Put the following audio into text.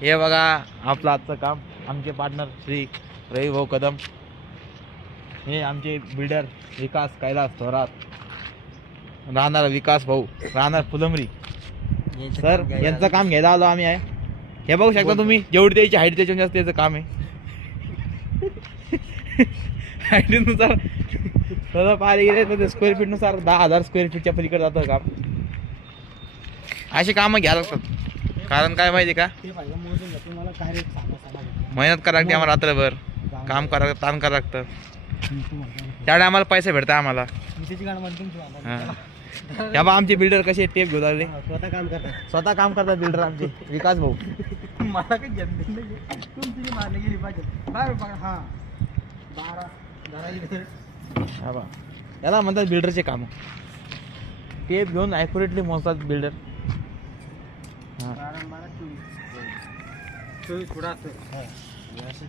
हे बघा आपलं आजचं काम. आमचे पार्टनर श्री रवी भाऊ कदम, हे आमचे बिल्डर विकास कैलास थोरात, राहणार विकास भाऊ, राहणार फुलंबरी. सर यांचं काम घ्यायला आलो आम्ही आहे. हे बघू शकता तुम्ही, जेवढी त्याची हाईट त्याच्या जास्त त्याचं काम आहे. हाईटनुसार सर्व पाहायला गेले तर स्क्वेअर फीटनुसार 10,000 स्क्वेअर फीटच्या पलीकडे जातं काम. अशी कामं घ्यायला लागतात, कारण काय माहिती का, मेहनत करावं लागते आम्हाला, रात्रभर काम करावं, ताण करावं लागतं, त्यामुळे आम्हाला पैसे भेटतात आम्हाला. त्या बा आमचे बिल्डर कसे टेप घेऊन आले, स्वतः काम करतात बिल्डर आमचे विकास भाऊ. मला काही जमत नाही, तुमची मारली गेली पाहिजे. हा 12 याला म्हणतात बिल्डरचे काम. टेप घेऊन ॲक्युरेटली मोजतात बिल्डर. 12 24 पुढं असं